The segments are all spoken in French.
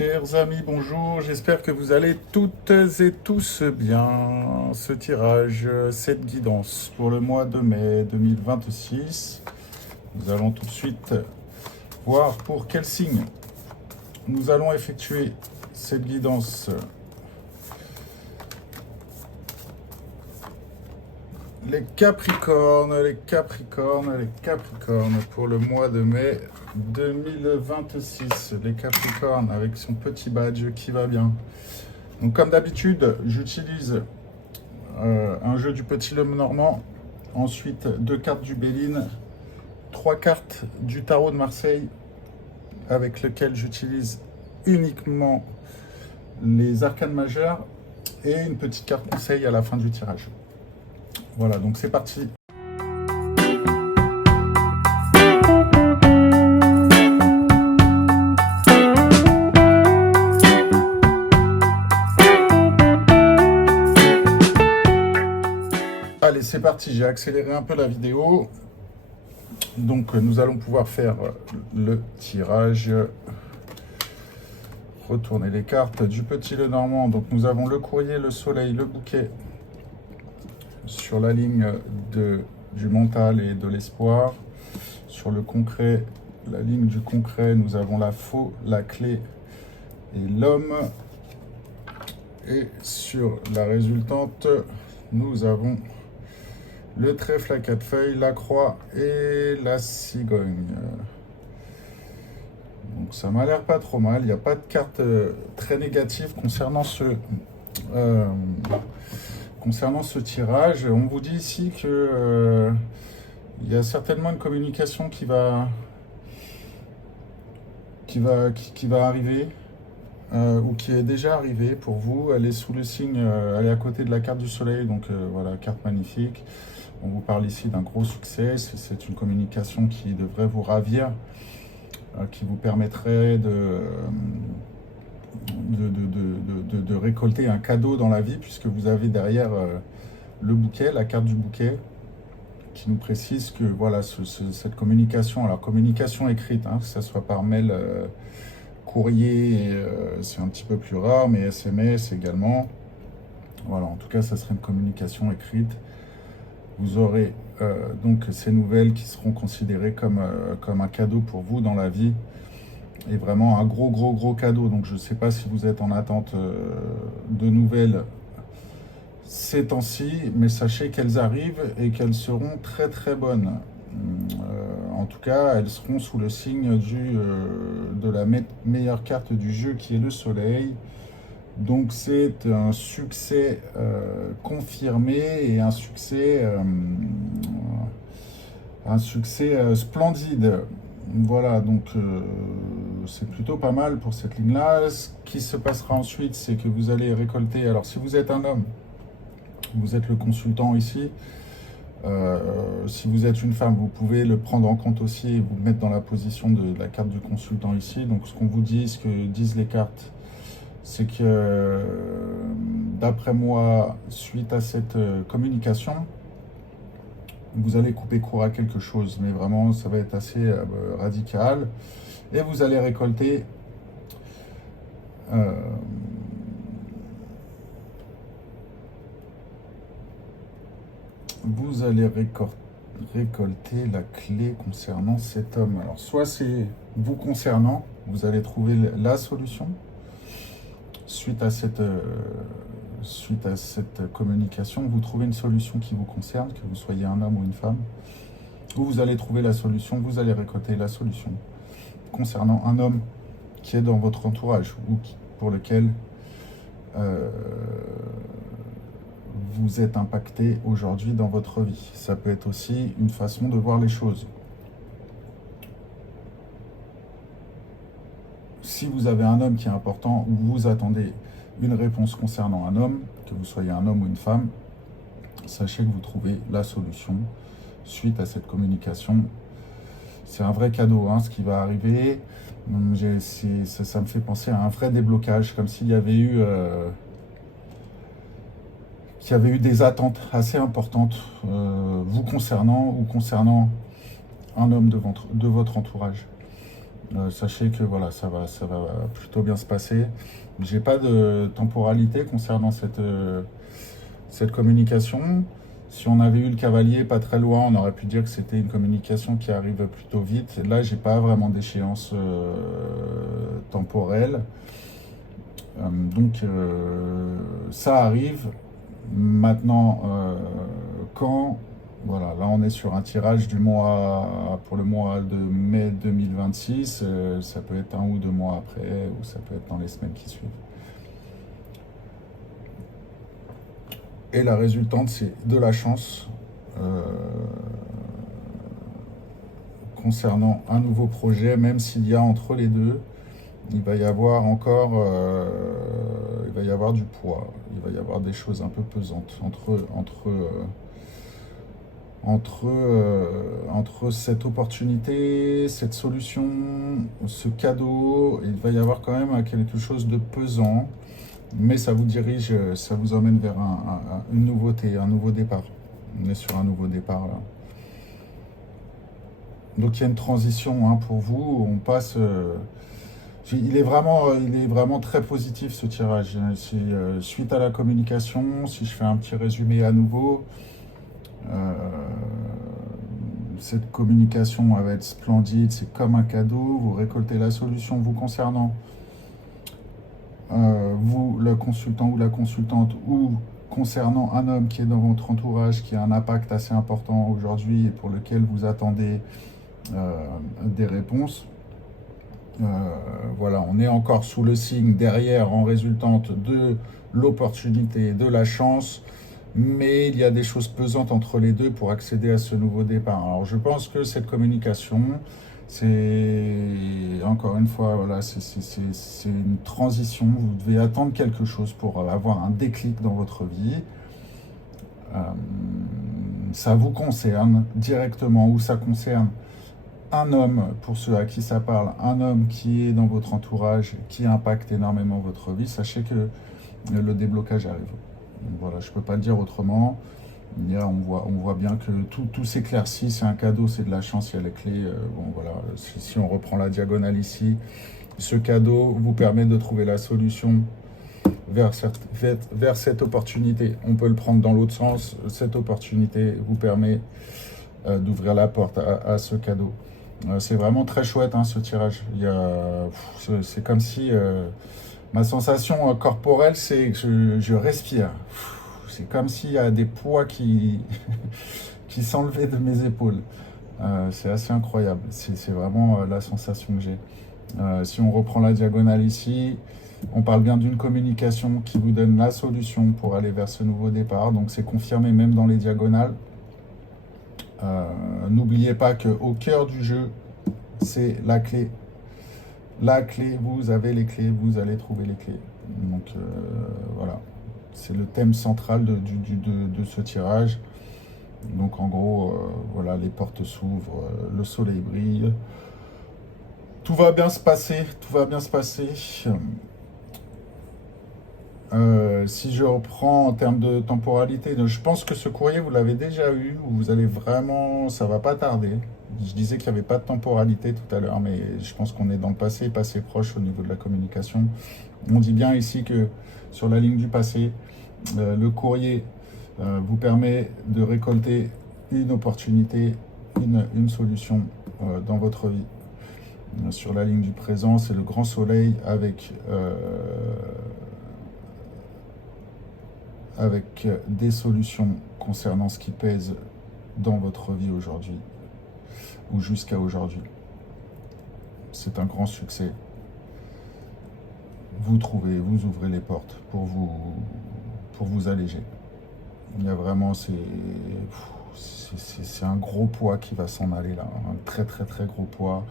Chers amis, bonjour, j'espère que vous allez toutes et tous bien. Ce tirage, cette guidance pour le mois de mai 2026. Nous allons tout de suite voir pour quel signe nous allons effectuer cette guidance. Les Capricornes, pour le mois de mai 2026. Les Capricornes avec son petit badge qui va bien. Donc comme d'habitude, j'utilise un jeu du Petit Le Normand. Ensuite, 2 cartes du Béline, 3 cartes du Tarot de Marseille avec lequel j'utilise uniquement les arcanes majeures et une petite carte conseil à la fin du tirage. Voilà, donc c'est parti. Allez, c'est parti, j'ai accéléré un peu la vidéo. Donc nous allons pouvoir faire le tirage. Retourner les cartes du Petit Le Normand. Donc nous avons le courrier, le soleil, le bouquet. Sur la ligne du mental et de l'espoir. Sur le concret, la ligne du concret, nous avons la faux, la clé et l'homme. Et sur la résultante, nous avons le trèfle à 4 feuilles, la croix et la cigogne. Donc ça m'a l'air pas trop mal. Il n'y a pas de carte très négative concernant ce tirage. On vous dit ici que il y a certainement une communication qui va arriver ou qui est déjà arrivée pour vous. Elle est sous le signe, elle est à côté de la carte du soleil, donc voilà, carte magnifique. On vous parle ici d'un gros succès. C'est une communication qui devrait vous ravir, qui vous permettrait de récolter un cadeau dans la vie, puisque vous avez derrière le bouquet, la carte du bouquet, qui nous précise que voilà, cette communication, alors communication écrite, que ce soit par mail, courrier, c'est un petit peu plus rare, mais SMS également. Voilà, en tout cas, ça serait une communication écrite. Vous aurez donc ces nouvelles qui seront considérées comme un cadeau pour vous dans la vie. Et vraiment un gros cadeau. Donc je ne sais pas si vous êtes en attente de nouvelles ces temps-ci, mais sachez qu'elles arrivent et qu'elles seront très bonnes. En tout cas, elles seront sous le signe de la meilleure carte du jeu qui est le soleil. Donc c'est un succès confirmé et un succès splendide. Voilà, donc c'est plutôt pas mal pour cette ligne-là. Ce qui se passera ensuite, c'est que vous allez récolter... Alors si vous êtes un homme, vous êtes le consultant ici. Si vous êtes une femme, vous pouvez le prendre en compte aussi et vous mettre dans la position de la carte du consultant ici. Donc ce qu'on vous dit, ce que disent les cartes, c'est que d'après moi, suite à cette communication, vous allez couper court à quelque chose, mais vraiment ça va être assez radical, et vous allez récolter récolter la clé concernant cet homme. Alors soit c'est vous concernant, vous allez trouver la solution suite à cette communication, vous trouvez une solution qui vous concerne, que vous soyez un homme ou une femme, ou vous allez trouver la solution, vous allez récolter la solution concernant un homme qui est dans votre entourage ou pour lequel vous êtes impacté aujourd'hui dans votre vie. Ça peut être aussi une façon de voir les choses. Si vous avez un homme qui est important ou vous attendez une réponse concernant un homme, que vous soyez un homme ou une femme, sachez que vous trouvez la solution suite à cette communication. C'est un vrai cadeau, ce qui va arriver. Ça me fait penser à un vrai déblocage, comme s'il y avait eu des attentes assez importantes vous concernant ou concernant un homme de votre entourage. Sachez que voilà, ça va plutôt bien se passer. J'ai pas de temporalité concernant cette communication. Si on avait eu le cavalier pas très loin, on aurait pu dire que c'était une communication qui arrive plutôt vite. Là, j'ai pas vraiment d'échéance temporelle. Donc, ça arrive. Maintenant, quand, voilà, là on est sur un tirage du mois, pour le mois de mai 2026, ça peut être 1 ou 2 mois après, ou ça peut être dans les semaines qui suivent. Et la résultante, c'est de la chance euh, concernant un nouveau projet, même s'il y a entre les deux, il va y avoir encore, il va y avoir du poids, il va y avoir des choses un peu pesantes entre cette opportunité, cette solution, ce cadeau. Il va y avoir quand même quelque chose de pesant, mais ça vous dirige, ça vous emmène vers une nouveauté, un nouveau départ. On est sur un nouveau départ là. Donc il y a une transition hein, pour vous. On passe. Il est vraiment très positif ce tirage. Suite à la communication, si je fais un petit résumé à nouveau, euh, cette communication elle va être splendide. C'est comme un cadeau. Vous récoltez la solution vous concernant. Vous, le consultant ou la consultante, ou concernant un homme qui est dans votre entourage, qui a un impact assez important aujourd'hui et pour lequel vous attendez des réponses. Euh, voilà, on est encore sous le signe derrière en résultante de l'opportunité, de la chance, mais il y a des choses pesantes entre les deux pour accéder à ce nouveau départ. Alors je pense que cette communication, c'est encore une fois, voilà, c'est une transition. Vous devez attendre quelque chose pour avoir un déclic dans votre vie. Euh, Ça vous concerne directement ou ça concerne un homme, pour ceux à qui ça parle, un homme qui est dans votre entourage, qui impacte énormément votre vie, sachez que le déblocage arrive. Donc voilà, je ne peux pas le dire autrement. Là, on voit bien que tout s'éclaircit, c'est un cadeau, c'est de la chance, il y a les clés. Bon voilà, si on reprend la diagonale ici, ce cadeau vous permet de trouver la solution vers cette opportunité. On peut le prendre dans l'autre sens, cette opportunité vous permet d'ouvrir la porte à ce cadeau. C'est vraiment très chouette hein, ce tirage. C'est comme si ma sensation corporelle, c'est que je respire. C'est comme s'il y a des poids qui s'enlevaient de mes épaules. C'est assez incroyable. C'est vraiment la sensation que j'ai. Si on reprend la diagonale ici, on parle bien d'une communication qui vous donne la solution pour aller vers ce nouveau départ. Donc c'est confirmé même dans les diagonales. N'oubliez pas qu'au cœur du jeu, c'est la clé. La clé, vous avez les clés, vous allez trouver les clés. Donc voilà, c'est le thème central de ce tirage. Donc en gros, voilà, les portes s'ouvrent, le soleil brille. Tout va bien se passer, tout va bien se passer. Si je reprends en termes de temporalité, je pense que ce courrier, vous l'avez déjà eu, vous allez vraiment, ça va pas tarder. Je disais qu'il n'y avait pas de temporalité tout à l'heure, mais je pense qu'on est dans le passé proche au niveau de la communication. On dit bien ici que sur la ligne du passé, le courrier vous permet de récolter une opportunité, une solution dans votre vie. Sur la ligne du présent, c'est le grand soleil avec des solutions concernant ce qui pèse dans votre vie aujourd'hui ou jusqu'à aujourd'hui. C'est un grand succès. Vous ouvrez les portes pour vous alléger. Il y a vraiment, c'est un gros poids qui va s'en aller là, un très très très gros poids,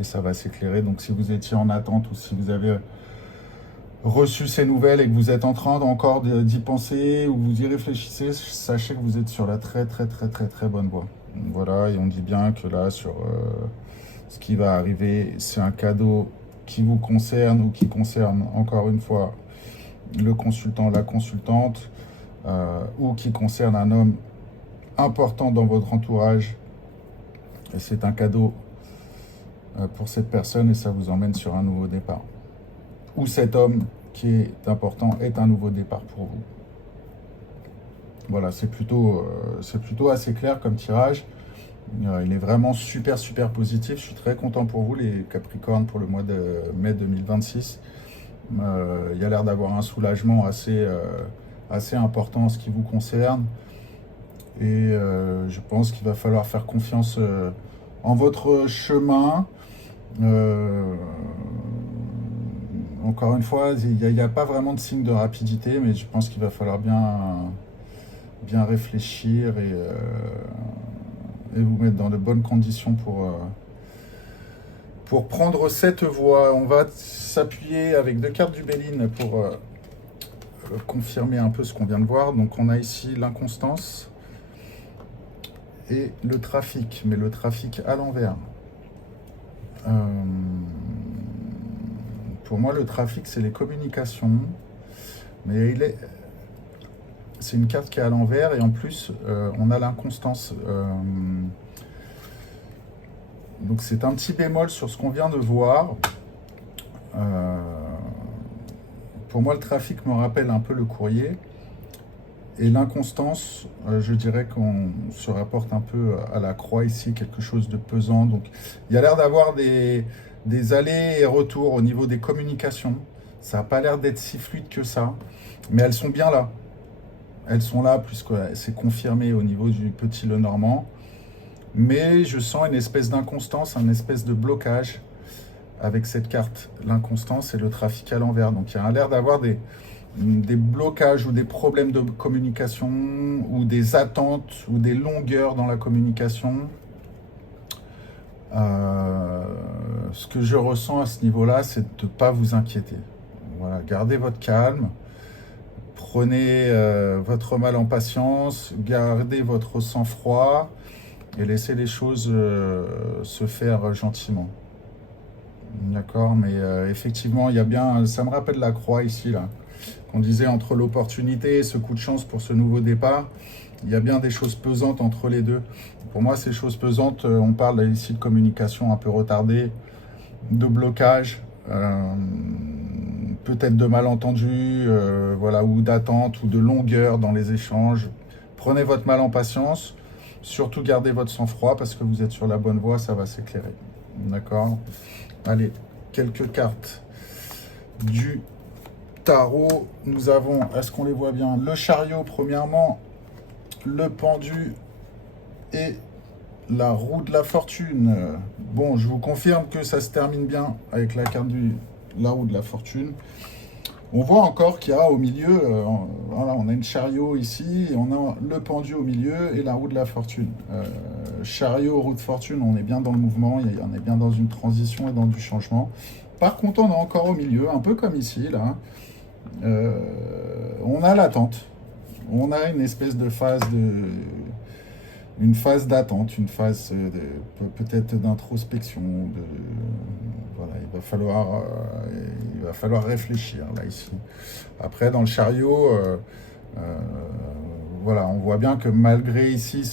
et ça va s'éclairer. Donc si vous étiez en attente ou si vous avez reçu ces nouvelles et que vous êtes en train encore d'y penser ou vous y réfléchissez, sachez que vous êtes sur la très très très très très bonne voie. Voilà, et on dit bien que là, sur ce qui va arriver, c'est un cadeau qui vous concerne ou qui concerne encore une fois le consultant, la consultante, ou qui concerne un homme important dans votre entourage. Et c'est un cadeau pour cette personne et ça vous emmène sur un nouveau départ. Ou cet homme qui est important est un nouveau départ pour vous. Voilà, c'est plutôt assez clair comme tirage. Il est vraiment super super positif. Je suis très content pour vous les Capricornes pour le mois de mai 2026. Il y a l'air d'avoir un soulagement assez important en ce qui vous concerne. Et je pense qu'il va falloir faire confiance en votre chemin. Encore une fois, il n'y a pas vraiment de signe de rapidité, mais je pense qu'il va falloir bien réfléchir et vous mettre dans de bonnes conditions pour prendre cette voie. On va s'appuyer avec 2 cartes du Béline pour confirmer un peu ce qu'on vient de voir. Donc on a ici l'inconstance et le trafic, mais le trafic à l'envers. Pour moi, le trafic, c'est les communications, mais c'est une carte qui est à l'envers et en plus, on a l'inconstance. Donc c'est un petit bémol sur ce qu'on vient de voir. Pour moi, le trafic me rappelle un peu le courrier. Et l'inconstance, je dirais qu'on se rapporte un peu à la croix ici, quelque chose de pesant. Donc il y a l'air d'avoir des allers et retours au niveau des communications. Ça n'a pas l'air d'être si fluide que ça, mais elles sont bien là. Elles sont là puisque c'est confirmé au niveau du petit Lenormand. Mais je sens une espèce d'inconstance, un espèce de blocage avec cette carte. L'inconstance et le trafic à l'envers. Donc il y a l'air d'avoir des blocages ou des problèmes de communication ou des attentes ou des longueurs dans la communication. Ce que je ressens à ce niveau-là, c'est de ne pas vous inquiéter. Voilà, gardez votre calme, prenez votre mal en patience, gardez votre sang-froid et laissez les choses se faire gentiment. D'accord, mais effectivement, il y a bien, ça me rappelle la croix ici, là, qu'on disait entre l'opportunité et ce coup de chance pour ce nouveau départ, il y a bien des choses pesantes entre les deux. Pour moi, ces choses pesantes, on parle ici de communication un peu retardée, de blocage, peut-être de malentendus, voilà, ou d'attente, ou de longueur dans les échanges. Prenez votre mal en patience, surtout gardez votre sang-froid parce que vous êtes sur la bonne voie, ça va s'éclairer. D'accord ? Allez, quelques cartes du tarot. Nous avons, est-ce qu'on les voit bien? Le chariot, premièrement, le pendu et la roue de la fortune. Bon, je vous confirme que ça se termine bien avec la carte la roue de la fortune. On voit encore qu'il y a au milieu, voilà, on a une chariot ici, et on a le pendu au milieu et la roue de la fortune. Chariot, roue de fortune, on est bien dans le mouvement, on est bien dans une transition et dans du changement. Par contre, on est encore au milieu, un peu comme ici, là. On a l'attente. On a une espèce de phase d'attente, une phase peut-être d'introspection. Voilà, il va falloir réfléchir là ici. Après, dans le chariot, voilà, on voit bien que malgré ici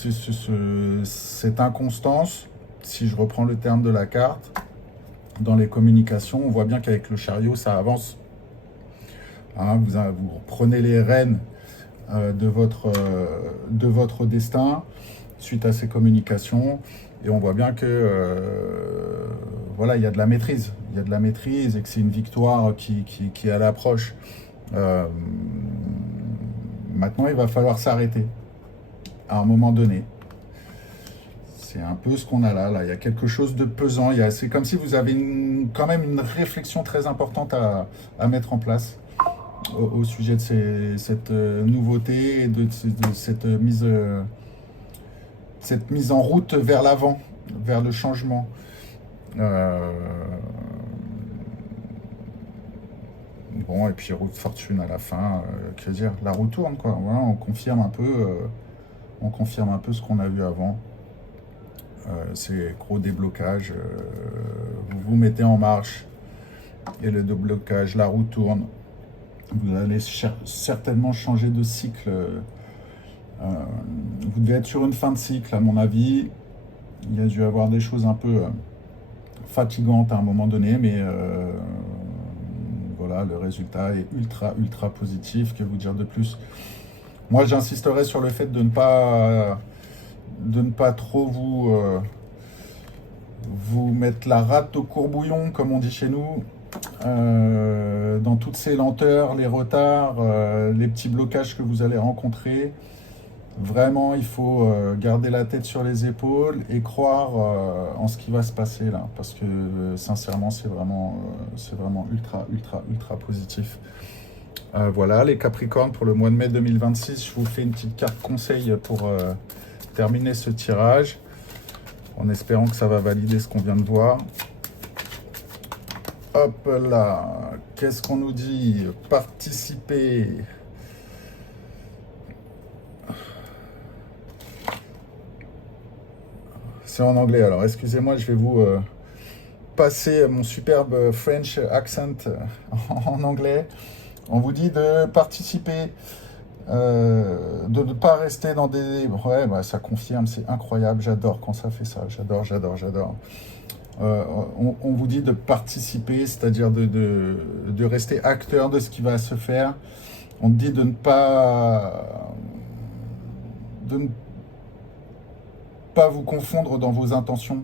cette inconstance, si je reprends le terme de la carte, dans les communications, on voit bien qu'avec le chariot, ça avance. Hein, vous prenez les rênes de votre destin suite à ces communications et on voit bien que voilà, il y a de la maîtrise. Il y a de la maîtrise et que c'est une victoire qui est à l'approche. Maintenant, il va falloir s'arrêter à un moment donné. C'est un peu ce qu'on a là. Il y a quelque chose de pesant. C'est comme si vous avez quand même une réflexion très importante à mettre en place au sujet de cette nouveauté et de cette mise en route vers l'avant, vers le changement. Bon, et puis roue de fortune à la fin, que dire, la roue tourne, quoi. Voilà, on confirme un peu ce qu'on a vu avant. Ces gros déblocages, vous vous mettez en marche et le déblocage, la roue tourne. Vous allez certainement changer de cycle. Vous devez être sur une fin de cycle, à mon avis. Il y a dû avoir des choses un peu fatigante à un moment donné, mais voilà, le résultat est ultra positif. Que vous dire de plus? Moi, j'insisterai sur le fait de ne pas trop vous mettre la rate au courbouillon, comme on dit chez nous, dans toutes ces lenteurs, les retards, les petits blocages que vous allez rencontrer. Vraiment, il faut garder la tête sur les épaules et croire en ce qui va se passer là, parce que sincèrement, c'est vraiment ultra positif. Voilà, les Capricornes pour le mois de mai 2026. Je vous fais une petite carte conseil pour terminer ce tirage, en espérant que ça va valider ce qu'on vient de voir. Hop là, qu'est-ce qu'on nous dit? Participer. C'est en anglais, alors excusez-moi, je vais vous passer mon superbe French accent en anglais. On vous dit de participer, de ne pas rester dans des... Ouais, bah, ça confirme, c'est incroyable, j'adore quand ça fait ça, j'adore. On vous dit de participer, c'est-à-dire de rester acteur de ce qui va se faire. On dit de ne pas vous confondre dans vos intentions.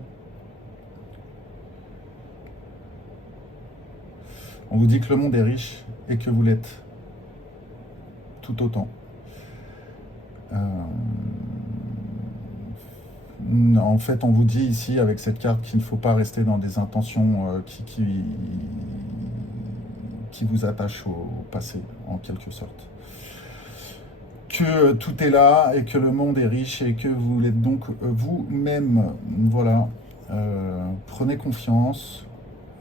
On vous dit que le monde est riche et que vous l'êtes tout autant. En fait, on vous dit ici, avec cette carte, qu'il ne faut pas rester dans des intentions qui vous attachent au passé, en quelque sorte. Que tout est là et que le monde est riche et que vous l'êtes donc vous-même. Voilà. Prenez confiance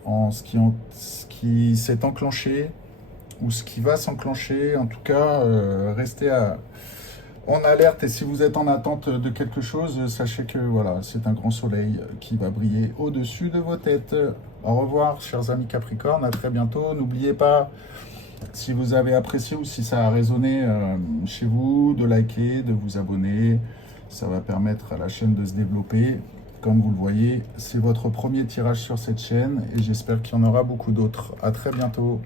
en ce qui s'est enclenché ou ce qui va s'enclencher. En tout cas, restez en alerte, et si vous êtes en attente de quelque chose, sachez que voilà, c'est un grand soleil qui va briller au-dessus de vos têtes. Au revoir, chers amis Capricorne, à très bientôt. N'oubliez pas, si vous avez apprécié ou si ça a résonné chez vous, de liker, de vous abonner. Ça va permettre à la chaîne de se développer. Comme vous le voyez, c'est votre premier tirage sur cette chaîne et j'espère qu'il y en aura beaucoup d'autres. À très bientôt.